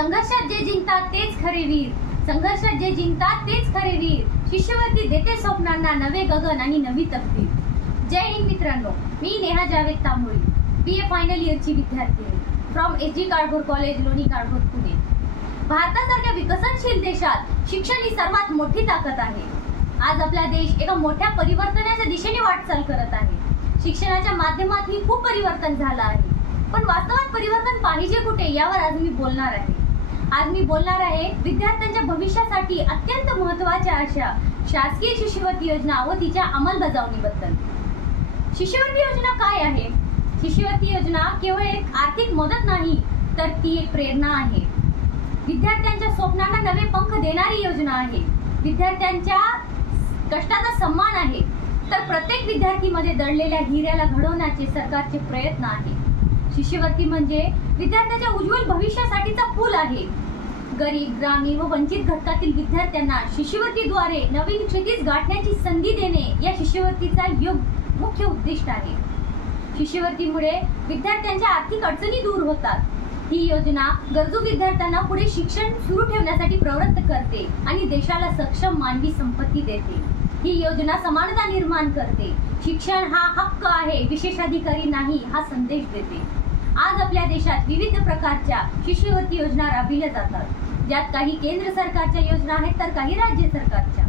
संघर्षात जे जिंकतात तेच खरे वीर, संघर्षात जे जिंकतात तेच खरे वीर. शिष्यवृत्ती देते स्वप्नांना नवे गगन आणि नवी तकदीर. जय हिंद मित्रांनो, मी नेहा जावेद तांबोळी, BA फायनल इयरची विद्यार्थी आहे from SG Kalbhor college, Loni Kalbhor, Pune. भारतासारख्या विकसनशील देशात शिक्षण ही सर्वात मोठी ताकद आहे. आज आपला देश एका मोठ्या परिवर्तनाच्या दिशेने वाटचाल करत आहे. शिक्षणाच्या माध्यमातून खूप परिवर्तन झालं आहे, पण वास्तवात परिवर्तन पाहिजे कुठे यावर आज मी बोलणार आहे. आज मी बोलणार आहे विद्यार्थ्यांच्या भविष्यासाठी अत्यंत महत्त्वाच्या अशा शासकीय शिष्यवृत्ती योजना व तिच्या अंमलबजावणीबद्दल. शिष्यवृत्ती योजना काय आहे? शिष्यवृत्ती योजना केवळ एक आर्थिक मदत नाही, तर ती एक प्रेरणा आहे. विद्यार्थ्यांच्या स्वप्नांना नवे पंख देणारी योजना आहे. विद्यार्थ्यांच्या कष्टाचा सन्मान आहे, तर प्रत्येक विद्यार्थीमध्ये दडलेल्या हिऱ्याला घडवण्याचे सरकारचे प्रयत्न आहे. शिष्यवृत्ती म्हणजे विद्यार्थ्यांच्या उज्ज्वल भविष्यासाठीचा पूल आहे. गरीब, ग्रामीण व वंचित घटकातील विद्यार्थ्यांना शिष्यवृत्तीद्वारे नवीन क्षितिज गाठण्याची संधी देणे या शिष्यवृत्तीचा मुख्य उद्दिष्ट आहे. शिष्यवृत्तीमुळे विद्यार्थ्यांच्या आर्थिक अडचणी दूर होतात. ही योजना गरजू विद्यार्थ्यांना पुढे शिक्षण सुरू ठेवण्यासाठी प्रवृत्त करते आणि देशाला सक्षम मानवी संपत्ती देते. ही योजना समानता निर्माण करते. शिक्षण हा हक्क आहे, विशेषाधिकारी नाही हा संदेश देते. आज आपल्या देशात विविध प्रकारच्या शिष्यवृत्ती योजना राबविल्या जातात, ज्यात काही केंद्र सरकारच्या योजना आहेत तर काही राज्य सरकारच्या.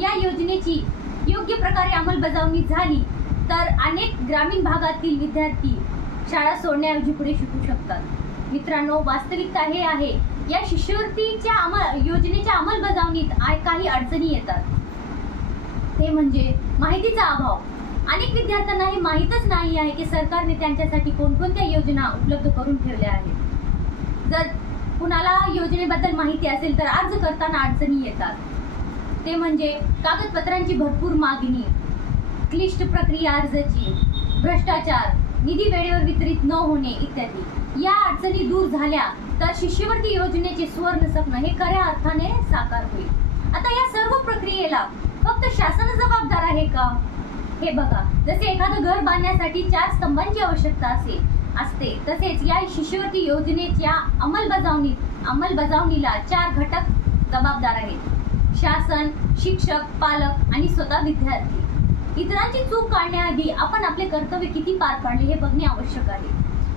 या योजनेची योग्य प्रकारे अंमलबजावणी झाली तर अनेक ग्रामीण भागातील विद्यार्थी शाळा सोडण्याऐवजी पुढे शिकू शकतात. मित्रांनो, वास्तविकता हे आहे, या शिष्यवृत्तीच्या योजनेच्या अंमलबजावणीत काही अडचणी येतात. ते म्हणजे माहितीचा अभाव. अनेक विद्यार्थ्यांना हे माहीतच नाही आहे की सरकारने त्यांच्यासाठी कोणकोणत्या योजना उपलब्ध करून ठेवल्या आहेत. जर कुणाला योजनेबद्दल माहिती असेल तर अर्ज करताना अडचणी येतात. ते म्हणजे कागदपत्रांची भरपूर मागणी, क्लिष्ट प्रक्रिया अर्जाची, भ्रष्टाचार, निधी वेळेवर वितरित न होणे इत्यादी. या अडचणी दूर झाल्या तर शिष्यवृत्ती योजनेचे सुवर्ण स्वप्न हे खऱ्या अर्थाने साकार होईल. आता या सर्व प्रक्रियेला फक्त शासन जबाबदार आहे का? हे बघा, जसे एखादं घर बांधण्यासाठी 4 स्तंभांची आवश्यकता असते, तसेच या शिष्यवृत्ती योजनेच्या अंमलबजावणीला 4 घटक जबाबदार आहेत: शासन, शिक्षक, पालक आणि स्वतः विद्यार्थी. इतरांची चूक काढण्याआधी आपण आपले कर्तव्य किती पार पाडले हे बघणे आवश्यक आहे.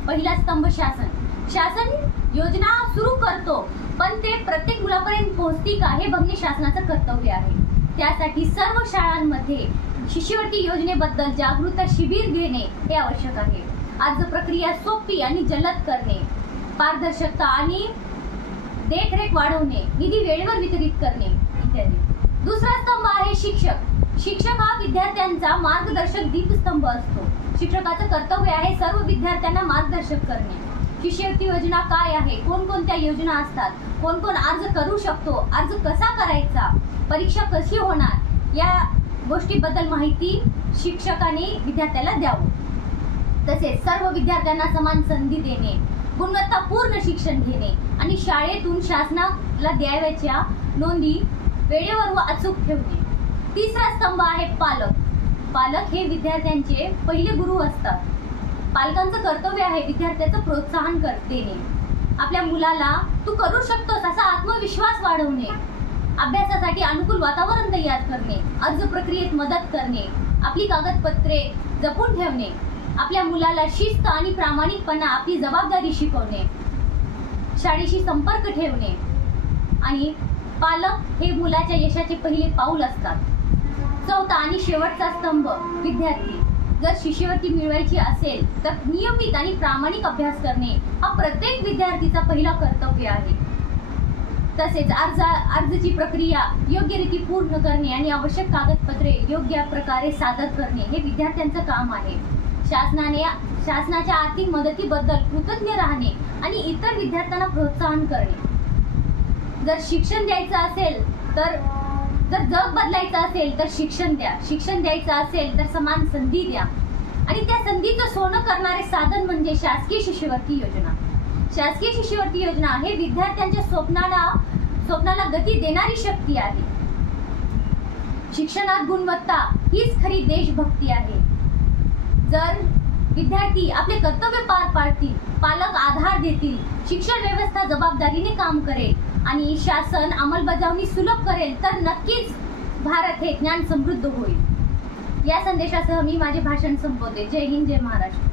पहिला स्तंभ शासन. शासन योजना सुरू करतो, पण ते प्रत्येक मुलापर्यंत पोहोचती का हे बघणे शासनाचं कर्तव्य आहे. त्यासाठी सर्व शाळांमध्ये शिष्यवृत्ती योजनेबद्दल जागृती शिबिर घेणे हे आवश्यक आहे. अर्ज प्रक्रिया सोपी आणि जलद करणे, पारदर्शकता आणि देखरेख वाढवणे, निधी वेळेवर वितरित करणे इत्यादी. दुसरा स्तंभ आहे शिक्षक. शिक्षक हा विद्यार्थ्यांचा मार्गदर्शक दीपस्तंभ असतो. शिक्षकाचं कर्तव्य आहे सर्व विद्यार्थ्यांना मार्गदर्शक करणे. शिष्यवृत्ती योजना काय आहे, कोणकोणत्या योजना असतात, कोण कोण अर्ज करू शकतो, अर्ज कसा करायचा, परीक्षा कशी होणार, या गोष्टीबद्दल माहिती शिक्षकाने विद्यार्थ्याला द्यावं. तसेच सर्व विद्यार्थ्यांना समान संधी देणे, गुणवत्तापूर्ण शिक्षण घेणे आणि शाळेतून शासनाला द्यावयाच्या नोंदी वेळेवर व अचूक ठेवणे. तिसरा स्तंभ आहे पालक. पालक हे विद्यार्थ्यांचे पहिले गुरु असतात. पालकांचं कर्तव्य आहे विद्यार्थ्याचं प्रोत्साहन देणे, आपल्या मुलाला तू करू शकतोस असा आत्मविश्वास वाढवणे, अभ्यासासाठी अनुकूल वातावरण तयार करणे, अर्ज प्रक्रियेत मदत करणे, आपली कागदपत्रे जपून ठेवणे, आपल्या मुलाला शिस्त आणि प्रामाणिकपणा, आपली जबाबदारी शिकवणे, शाळेशी संपर्क ठेवणे. आणि पालक हे मुलाच्या यशाचे पहिले पाऊल असतात. चौथा आणि शेवटचा स्तंभ विद्यार्थी. जर शिष्यवृत्ती मिळवायची असेल तर नियमित आणि प्रामाणिक अभ्यास करणे हा प्रत्येक विद्यार्थीचा पहिला कर्तव्य आहे. तसेच अर्जाची प्रक्रिया योग्यरीती पूर्ण करणे आणि आवश्यक कागदपत्रे योग्य प्रकारे सादर करणे हे विद्यार्थ्यांचं काम आहे. शासनाच्या आर्थिक मदतीबद्दल कृतज्ञ राहणे आणि इतर विद्यार्थ्यांना प्रोत्साहन करणे. जर शिक्षण द्यायचं असेल तर, जर जग बदलायचं असेल तर शिक्षण द्या, शिक्षण द्यायचं असेल तर समान संधी द्या. आणि त्या संधीचं सोनं करणारे साधन म्हणजे शासकीय शिष्यवृत्ती योजना. शासकीय शिष्यवृत्ती योजना हे विद्यार्थ्यांच्या स्वप्नाला गती देणारी शक्ती आहे. शिक्षणात गुणवत्ता हीच खरी देशभक्ती आहे. जर विद्यार्थी आपले कर्तव्य पार पाडतील, पालक आधार देतील, शिक्षण व्यवस्था जबाबदारीने काम करेल आणि शासन अंमलबजावणी सुलभ करेल तर नक्कीच भारत हे ज्ञान समृद्ध होईल. या संदेशासह मी माझे भाषण संपवते. जय हिंद, जय महाराष्ट्र.